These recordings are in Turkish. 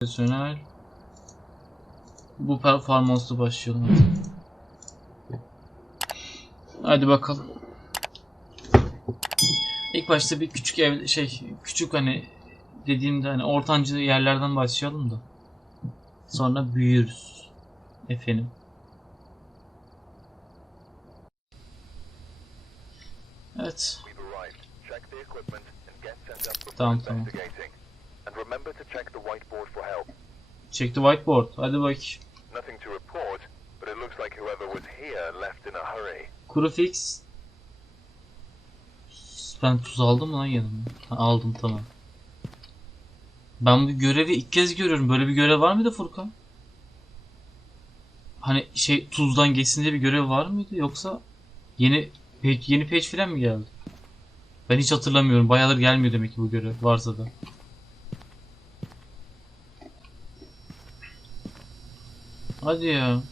Profesyonel. Bu performansla başlayalım hadi. Hadi bakalım. İlk başta bir küçük ev şey küçük hani dediğimde hani ortancı yerlerden başlayalım da. Sonra büyürüz. Efendim. Evet. Tamam, tamam. Remember to check the whiteboard for help. Check the whiteboard. Hadi bak. Nothing to report, but it looks like whoever was here left in a hurry. Kuru fix. Ben tuz aldım lan yanıma? Ha, aldım tamam. Ben bu görevi ilk kez görüyorum. Böyle bir görev var mıydı Furkan? Hani şey tuzdan geçsin diye bir görev var mıydı yoksa yeni yeni page falan mı geldi? Ben hiç hatırlamıyorum. Bayağıdır gelmiyor demek ki bu görev varsa da. Hadi ya.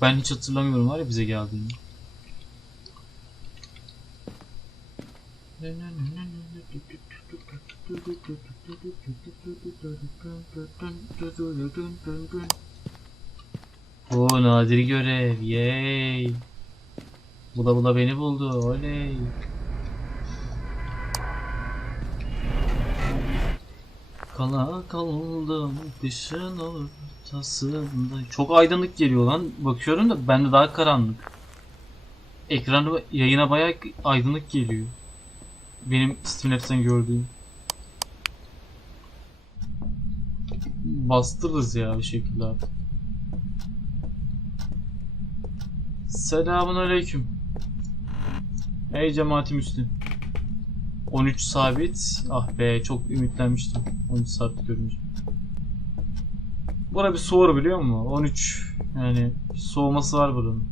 Ben hiç hatırlamıyorum var ya bize geldiğini. O nadir görev. Yay. Bula bula beni buldu. Oley. Kala kaldım kışın ortasında. Çok aydınlık geliyor lan. Bakıyorum da bende daha karanlık. Ekranı yayına bayağı aydınlık geliyor. Benim Streamlabs'ten gördüğüm. Bastırırız ya bir şekilde artık. Selamun aleyküm. Ey cemaati Müslüm. 13 sabit. Ah be çok ümitlenmiştim. 13 sabit görünce. Bura bir soğur biliyor musun? 13 yani soğuması var buranın.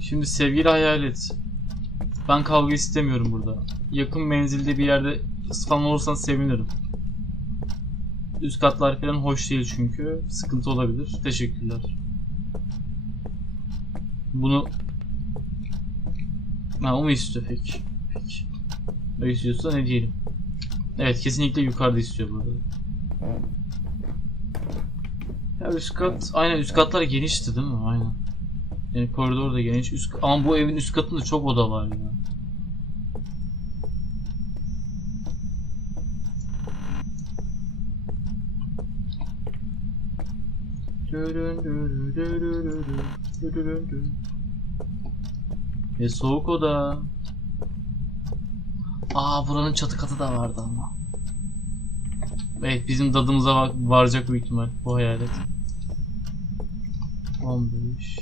Şimdi sevgili hayalet. Ben kavga istemiyorum burada. Yakın menzilde bir yerde spam olursan sevinirim. Üst katlar falan hoş değil çünkü. Sıkıntı olabilir. Teşekkürler. Bunu... Ha o mu istiyor peki? Peki. O istiyorsa ne diyelim. Evet kesinlikle yukarıda istiyor burada. Ya üst kat... Aynen üst katlar genişti değil mi? Aynen. Yani koridor da geniş. Üst, ama bu evin üst katında çok oda var ya. E soğuk oda. Aa buranın çatı katı da vardı ama. Evet bizim dadımıza va- varacak büyük ihtimal bu hayalet. 15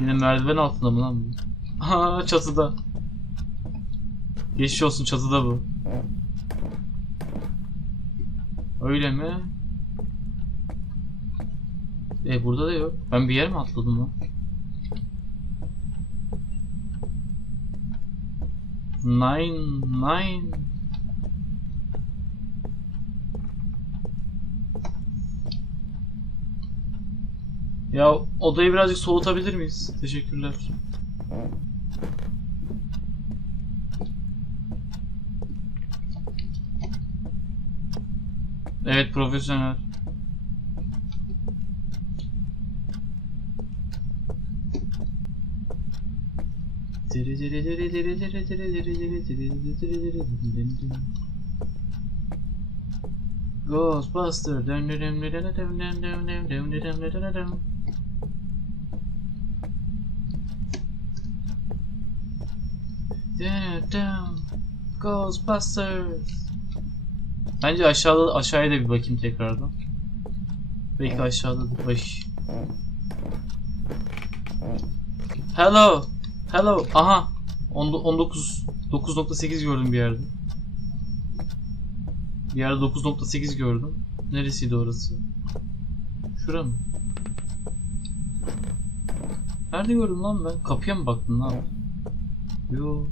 Yine merdiven altında mı lan bu? Aa çatıda. Geçmiş olsun çatıda bu. Öyle mi? E burada da yok. Ben bir yer mi atladım lan? Nine, nine. Ya odayı birazcık soğutabilir miyiz? Teşekkürler. Evet profesyonel. Ghostbuster. Ghostbusters. Bence aşağıda aşağıya da bir bakayım tekrardan. Belki aşağıda da baş. Hello. Hello. Aha. 19 9.8 gördüm bir yerde. Bir yerde 9.8 gördüm. Neresiydi orası? Şura mı? Nerede gördüm lan ben? Kapıya mı baktın lan? Yo.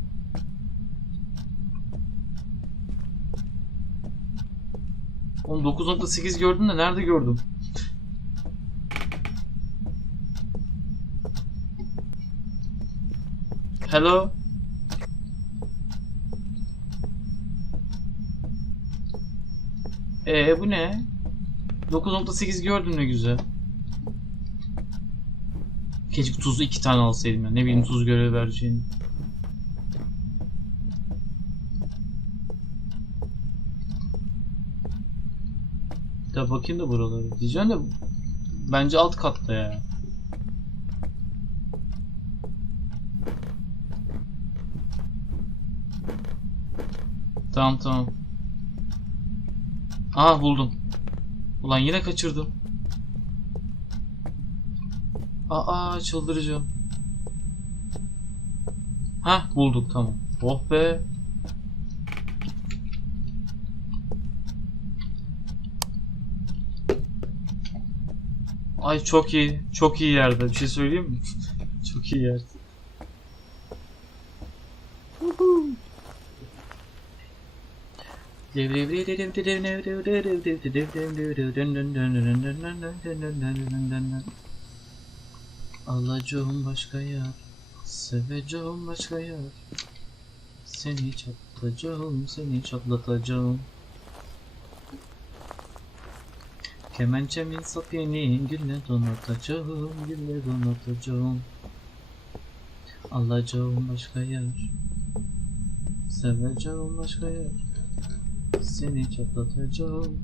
Oğlum 9.8 gördüm de nerede gördüm? Hello? Ee bu ne? 9.8 gördüm ne güzel. Keşke tuzu iki tane alsaydım ya. Ne bileyim tuz görevi vereceğini. Ya bakayım da buraları. Diyeceğim de bence alt katta ya. Tamam tamam. Aa buldum. Ulan yine kaçırdım. Aa çıldıracağım. Hah bulduk tamam. Oh be. Ay çok iyi. Çok iyi yerde. Bir şey söyleyeyim mi? çok iyi yerde. Alacağım başka yer, seveceğim başka yer. Seni çatlatacağım, seni çatlatacağım. Kemençemin sap yeni, gülle donatacağım, gülle donatacağım. Alacağım başka yer, seveceğim başka yer. Seni çatlatacağım.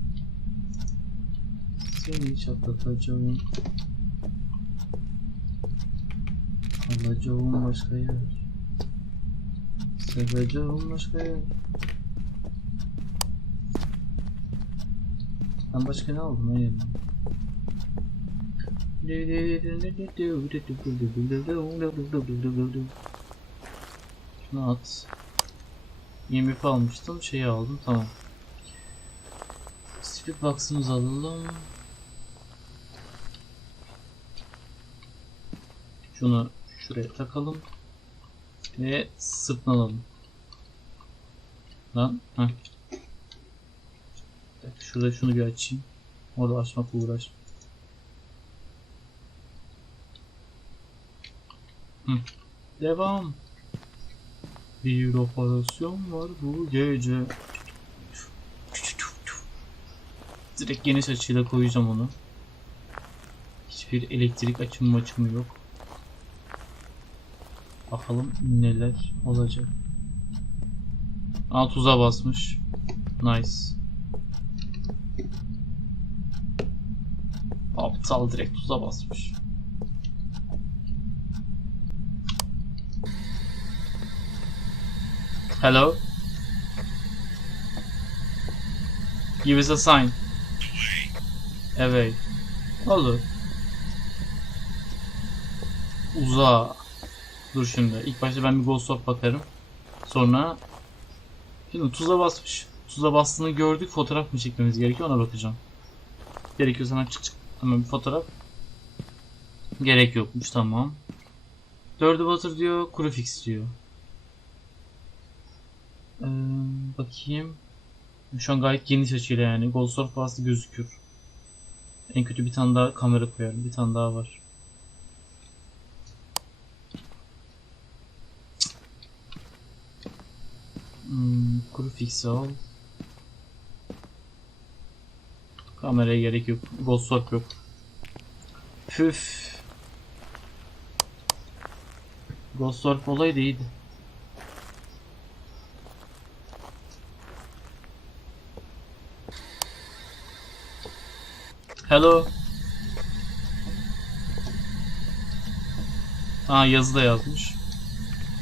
Seni çatlatacağım. Alacağım başka yer. Seveceğim başka yer. Ben başka ne aldım hayır. Şunu at. IMF almıştım. Şeyi aldım. Tamam. Speed box'ımızı alalım. Şunu şuraya takalım. Ve sırtlanalım. Lan. Heh. Şurada şunu bir açayım. Orada açmakla uğraş. Hı. Devam. Bir operasyon var bu gece. Direkt geniş açıyla koyacağım onu. Hiçbir elektrik açımı açımı yok. Bakalım neler olacak. Aa tuza basmış. Nice. Aptal direkt tuza basmış. Hello? Give us a sign. Evet. Olur. Uzağa. Dur şimdi. İlk başta ben bir Ghost Orb bakarım. Sonra Şimdi tuza basmış. Tuza bastığını gördük. Fotoğraf mı çekmemiz gerekiyor ona bakacağım. Gerekiyorsa hemen çık çık. Hemen bir fotoğraf. Gerek yokmuş tamam. Dördü batır diyor. Kuru fix diyor. Ee, bakayım. Şu an gayet geniş açıyla yani. Ghost Orb bastı gözüküyor. En kötü bir tane daha kamera koyarım. Bir tane daha var. Hmm, kuru fix'i al. Kameraya gerek yok. Ghost yok. Püf. Ghost Orb olaydı iyiydi. Hello. Ha yazı da yazmış.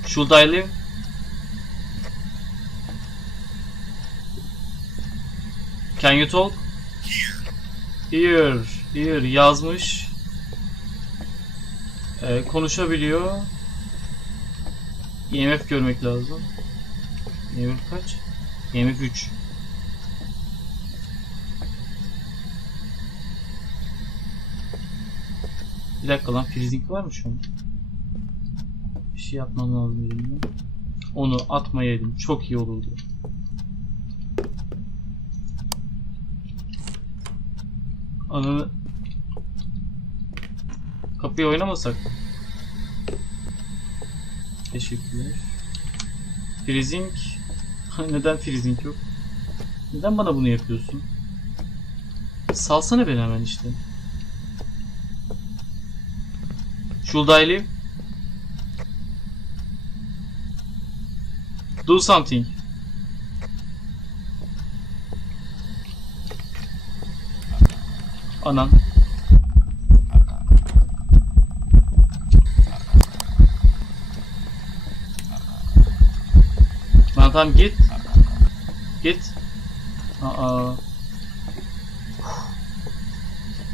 Should I live? Can you talk? Here. Here yazmış. Ee, konuşabiliyor. IMF görmek lazım. IMF kaç? IMF 3. Bir dakika lan freezing var mı şu an? Bir şey yapmam lazım elimde. Onu atmayaydım. Çok iyi olurdu. Ananı... Kapıyı oynamasak. Teşekkürler. Freezing. Neden freezing yok? Neden bana bunu yapıyorsun? Salsana beni hemen işte. Should I? Do something. Anan. Lan tamam git. Git. Aa.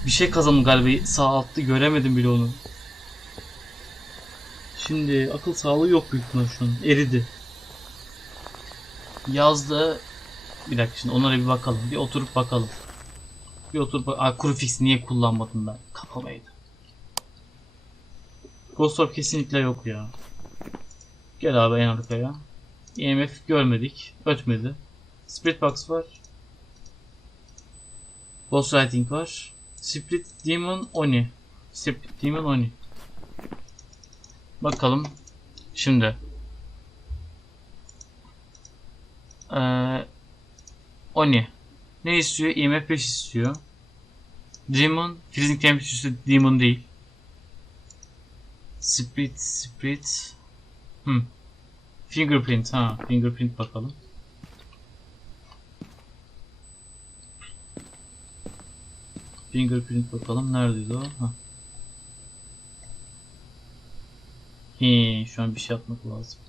Bir şey kazandım galiba. Sağ altta göremedim bile onu. Şimdi akıl sağlığı yok büyük ihtimal şu an. Eridi. Yazdı. Bir dakika şimdi onlara bir bakalım. Bir oturup bakalım. Bir oturup bak. Aa, Kurufix niye kullanmadım ben? Kapamaydı. Ghost Orb kesinlikle yok ya. Gel abi en arkaya. EMF görmedik. Ötmedi. Spirit Box var. Boss Writing var. Spirit Demon Oni. Spirit Demon Oni. Bakalım. Şimdi. Ee, Oni. Ne istiyor? IMF 5 istiyor. Demon. Freezing Temperature. Demon değil. Spirit. Spirit. Hmm. Fingerprint. Ha. Fingerprint bakalım. Fingerprint bakalım. Neredeydi o? Ha. Hi, şu an bir şey atmak lazım.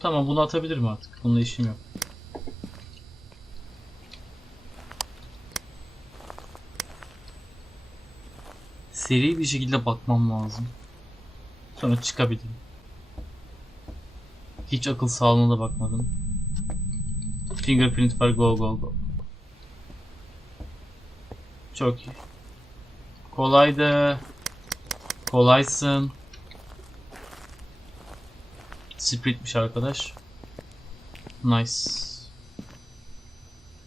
Tamam bunu atabilirim artık. Bununla işim yok. Seri bir şekilde bakmam lazım. Sonra çıkabilirim. Hiç akıl sağlığına da bakmadım. Fingerprint var go go go. Çok iyi. Kolaydı. Kolaysın. Spiritmiş arkadaş. Nice.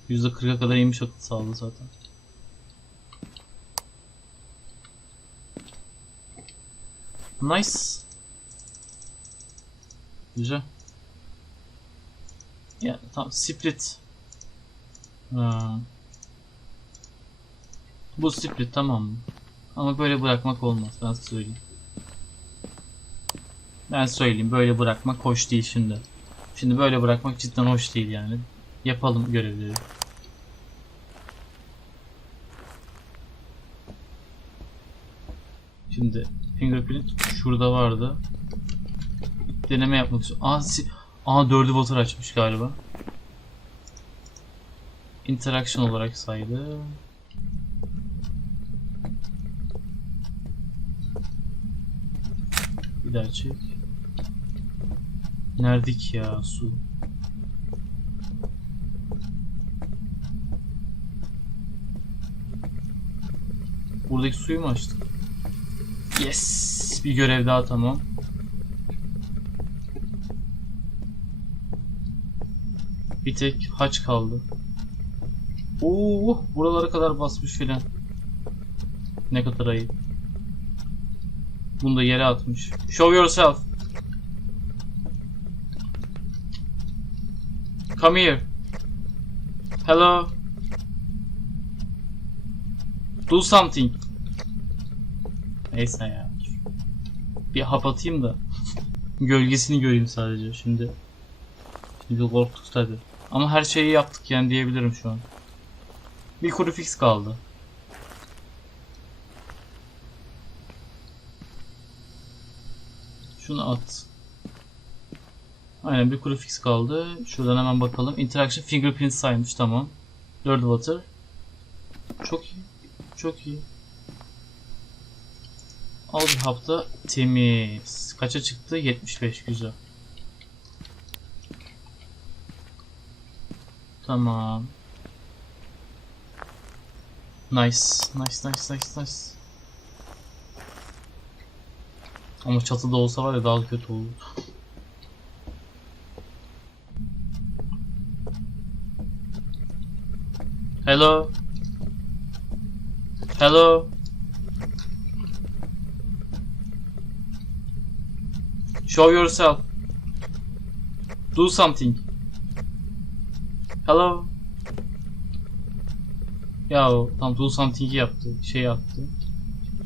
%40'a kadar inmiş akıl sağlığı zaten. Nice. Güzel. Ya tamam split. Ha. Bu split tamam? Ama böyle bırakmak olmaz ben size söyleyeyim. Ben söyleyeyim böyle bırakmak hoş değil şimdi. Şimdi böyle bırakmak cidden hoş değil yani. Yapalım görevleri. Şimdi fingerprint şurada vardı. Deneme yapmak istiyorum. Aa, si Aa açmış galiba. Interaction olarak saydı. Bir daha çek. Neredik ya su? Buradaki suyu mu açtık? Yes! Bir görev daha tamam. Bir tek haç kaldı. Oo, buralara kadar basmış filan. Ne kadar ayıp. Bunu da yere atmış. Show yourself. Come here. Hello. Do something. Neyse ya. Bir hap atayım da. Gölgesini göreyim sadece şimdi. Şimdi korktuk tabi. Ama her şeyi yaptık yani diyebilirim şu an. Bir kuru fix kaldı. Şunu at. Aynen bir kuru fix kaldı. Şuradan hemen bakalım. Interaction fingerprint saymış tamam. 4 water. Çok iyi. Çok iyi. Al bir hafta temiz. Kaça çıktı? 75 güzel. Tamam. Nice. Nice nice nice nice. Ama çatıda olsa var ya daha kötü olur. Hello. Hello. Show yourself. Do something. Hello. Ya tam do something'i yaptı. Şey yaptı.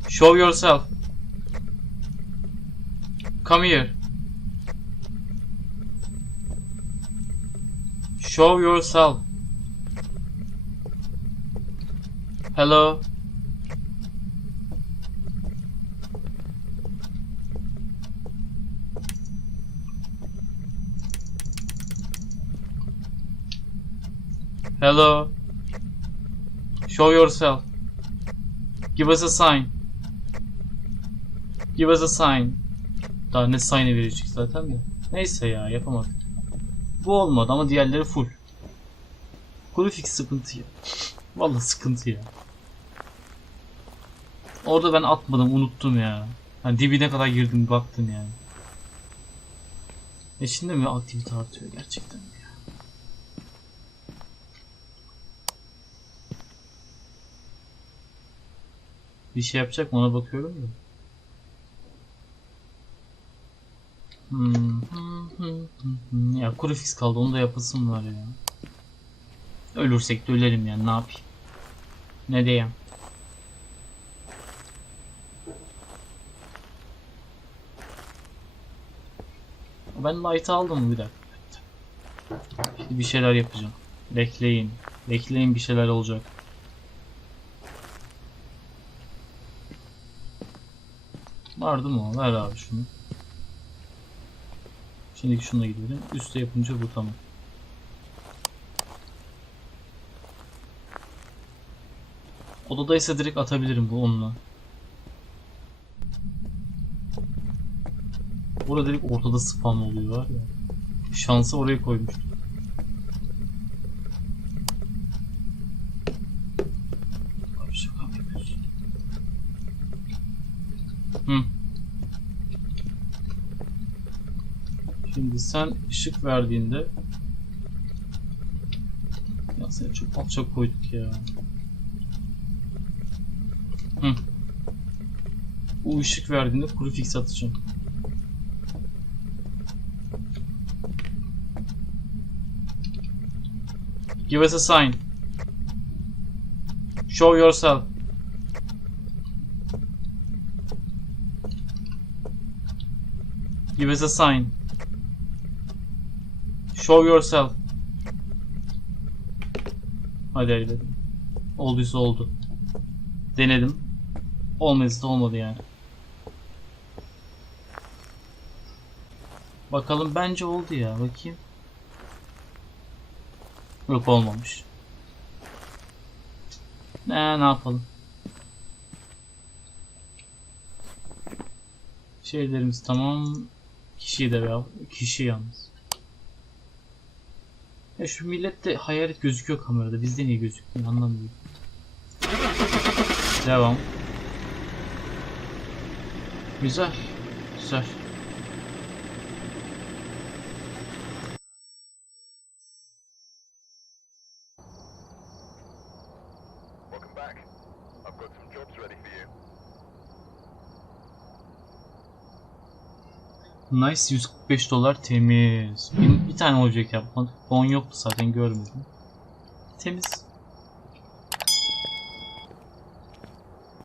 Show yourself. Come here. Show yourself. Hello. Hello. Show yourself. Give us a sign. Give us a sign. Daha ne sign'ı verecek zaten de. Neyse ya yapamadık. Bu olmadı ama diğerleri full. Grafik sıkıntı ya. Vallahi sıkıntı ya. Orada ben atmadım unuttum ya. Hani dibine kadar girdim baktım yani. E şimdi mi aktivite artıyor gerçekten ya? Bir şey yapacak mı ona bakıyorum da. Hmm. Ya kuru fix kaldı onu da yapasım var ya. Ölürsek de ölerim yani ne yapayım. Ne diyeyim. Ben light aldım bir dakika. Şimdi bir şeyler yapacağım. Bekleyin. Bekleyin bir şeyler olacak. Vardı mı? Ver abi şunu. Şimdiki şuna gidelim. Üste yapınca bu tamam. Odadaysa direkt atabilirim bu onunla. Burada direkt ortada spam oluyor var ya. Şansı oraya koymuş. Abi şaka mı yapıyorsun? Hı. Şimdi sen ışık verdiğinde ya seni çok alçak koyduk ya. Hı. Bu ışık verdiğinde kuru fix atacağım. Give us a sign. Show yourself. Give us a sign. Show yourself. Hadi hadi. Olduysa oldu. Denedim. Olmadıysa olmadı yani. Bakalım bence oldu ya. Bakayım. Yok olmamış. Ne ne yapalım? Şeylerimiz tamam. Kişiyi de ver. Kişi yalnız. Ya şu millette hayalet gözüküyor kamerada. Bizde niye gözükmüyor anlamıyorum. Devam. Güzel. Güzel. Nice 145 dolar temiz. Bir, bir tane olacak yapmadık. Bon yoktu zaten görmedim. Temiz.